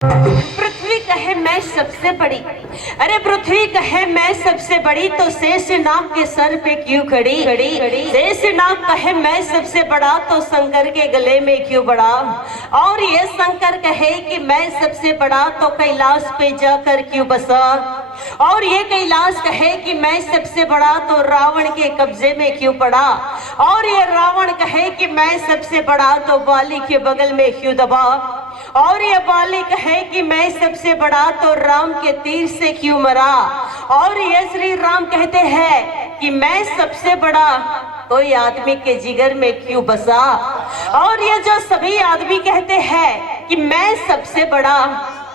पृथ्वी कहे मैं सबसे बड़ी, अरे पृथ्वी कहे मैं सबसे बड़ी तो शेषनाग के सर पे क्यों खड़ी? शेषनाग कहे मैं सबसे बड़ा तो शंकर के गले में क्यों बड़ा? और ये शंकर कहे कि मैं सबसे बड़ा तो कैलाश पे जाकर क्यों बसा? और ये कैलाश कहे कि मैं सबसे बड़ा तो रावण के कब्जे में क्यों पड़ा? और ये रावण कहे कि मैं सबसे बड़ा तो बाली के बगल में क्यों दबा? और ये बाली कहे कि मैं सबसे बड़ा तो राम के तीर से क्यों मरा? और ये श्री राम कहते हैं कि मैं सबसे बड़ा कोई आदमी के जिगर में क्यों बसा? और ये जो सभी आदमी कहते हैं कि मैं सबसे बड़ा,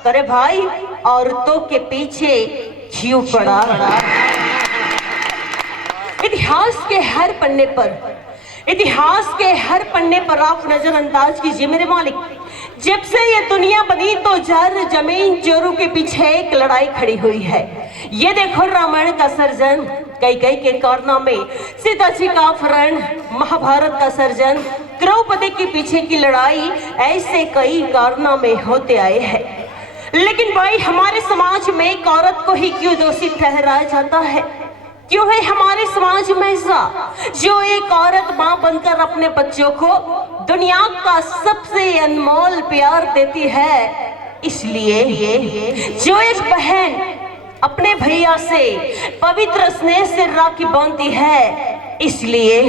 अरे भाई औरतों के पीछे क्यों पड़ा? इतिहास के हर पन्ने पर आप नजरअंदाज कीजिए मेरे मालिक, जब से ये दुनिया बनी तो जर जमीन जोरों के पीछे एक लड़ाई खड़ी हुई है। ये देखो रामायण का सर्जन, कैकेयी के कारनामे, सीता जी का अपहरण, महाभारत का सर्जन, द्रौपदी के पीछे की लड़ाई, ऐसे कई कारनामे होते आए हैं। लेकिन भाई हमारे समाज में एक औरत को ही क्यों दोषी ठहराया जाता है? क्यों है हमारे समाज में ऐसा? जो एक औरत मां बनकर अपने बच्चों को दुनिया का सबसे अनमोल प्यार देती है, इसलिए जो एक बहन अपने भैया से पवित्र स्नेह से राखी बांधती है, इसलिए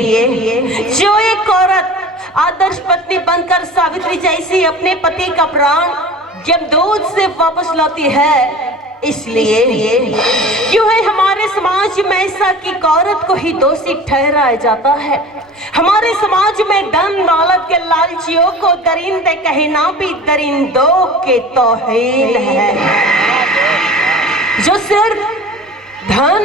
जो एक औरत आदर्श पत्नी बनकर सावित्री जैसी अपने पति का प्राण यमदूत से वापस लाती है, इसलिए क्यों है हमारे समाज में ऐसा कि औरत को ही दोषी ठहराया जाता है? हमारे समाज में धन दौलत के लालचियों को दरिंदे कहना भी दरिंदों के तौहीन है। जो सिर्फ धन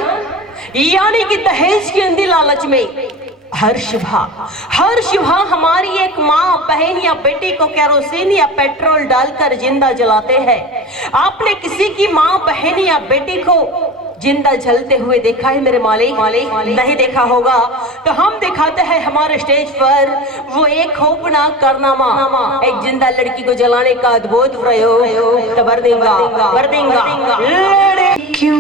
यानी कि दहेज की अंधी लालच में हर सुबह हमारी एक माँ बहन या बेटी को केरोसिन या पेट्रोल डालकर जिंदा जलाते हैं। आपने किसी की माँ बहन या बेटी को जिंदा जलते हुए देखा है मेरे मालिक? नहीं देखा होगा तो हम दिखाते हैं हमारे स्टेज पर वो एक खौफनाक कारनामा, एक जिंदा लड़की को जलाने का अद्भुत प्रयोग। तो बर देंगा क्यों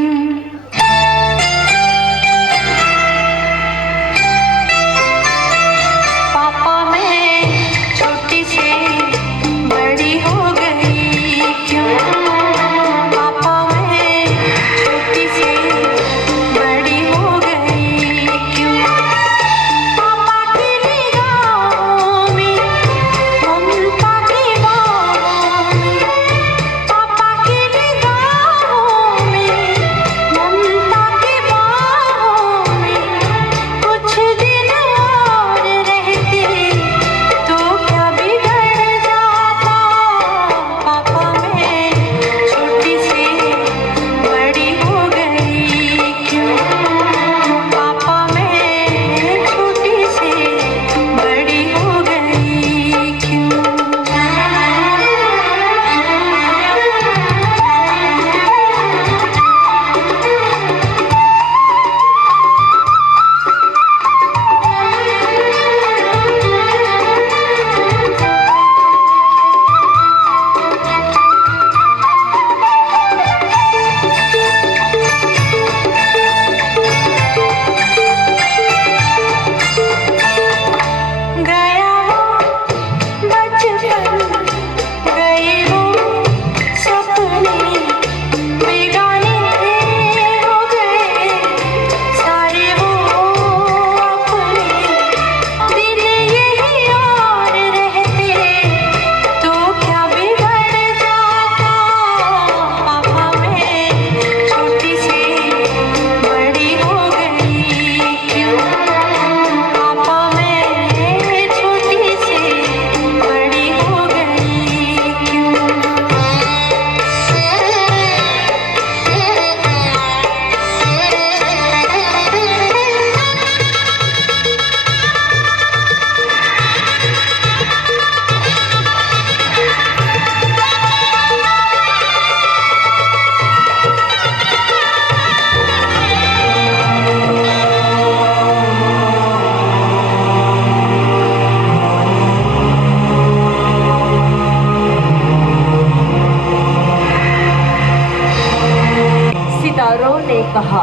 सितारों ने कहा,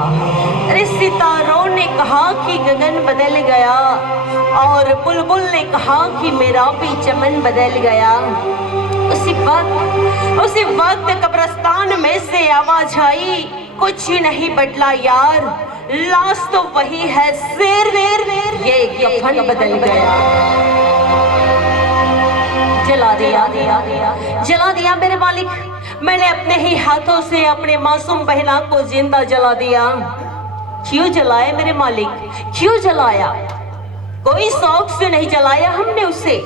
अरे सितारों ने कहा कि गगन बदल गया, और बुलबुल ने कहा कि मेरा भी चमन बदल गया। उसी वक्त कब्रिस्तान में से आवाज आई, कुछ ही नहीं बदला यार, लाश तो वही है, शेर ये कफन बदल गया। जला दिया मेरे मालिक, मैंने अपने ही हाथों से अपने मासूम बहना को जिंदा जला दिया। क्यों जलाया मेरे मालिक, क्यों जलाया? कोई शौक से नहीं जलाया हमने उसे,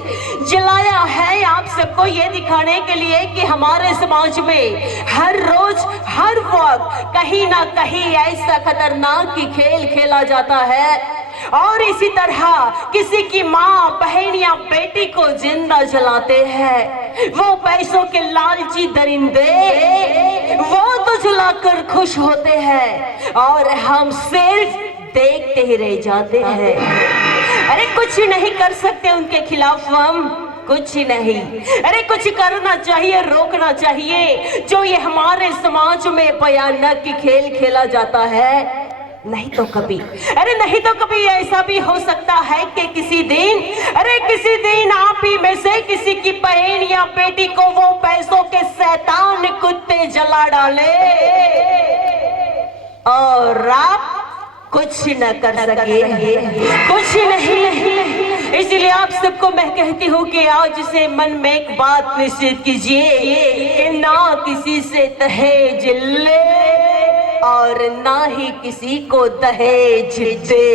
जलाया है आप सबको ये दिखाने के लिए कि हमारे समाज में हर रोज हर वक्त कहीं ना कहीं ऐसा खतरनाक की खेल खेला जाता है, और इसी तरह किसी की माँ बहन या बेटी को जिंदा जलाते हैं। वो पैसों के लालची दरिंदे वो तो जलाकर खुश होते हैं, और हम सिर्फ देखते ही रह जाते हैं। अरे कुछ नहीं कर सकते उनके खिलाफ हम, कुछ नहीं। अरे कुछ करना चाहिए, रोकना चाहिए जो ये हमारे समाज में भयानक खेल खेला जाता है। नहीं तो कभी, अरे नहीं तो कभी ऐसा भी हो सकता है कि किसी दिन आप ही में से किसी की बहन या बेटी को वो पैसों के शैतान कुत्ते जला डाले और आप कुछ न कर सके, कुछ नहीं। इसलिए आप सबको मैं कहती हूँ कि आज से मन में एक बात निश्चित कीजिए कि ना किसी से दहेज ले और ना ही किसी को दहेज दे,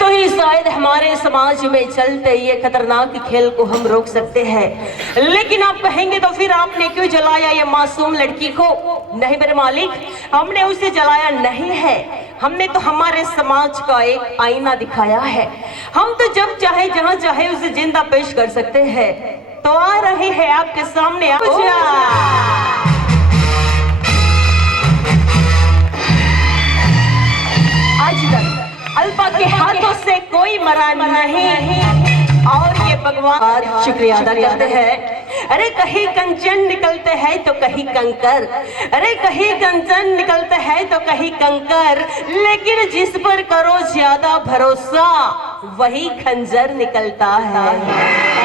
तो ही शायद हमारे समाज में चलते ये खतरनाक खेल को हम रोक सकते हैं। लेकिन आप कहेंगे तो फिर आपने क्यों जलाया ये मासूम लड़की को? नहीं मेरे मालिक, हमने उसे जलाया नहीं है, हमने तो हमारे समाज का एक आईना दिखाया है। हम तो जब चाहे जहां चाहे उसे जिंदा पेश कर सकते हैं। तो आ रहे हैं आपके सामने आज तक अल्पा के हाथों से कोई मरा नहीं, और ये भगवान शुक्रिया अदा करते हैं। अरे कहीं कंचन निकलते हैं तो कहीं कंकर, अरे कहीं कंचन निकलते हैं तो कहीं कंकर, लेकिन जिस पर करो ज्यादा भरोसा वही खंजर निकलता है।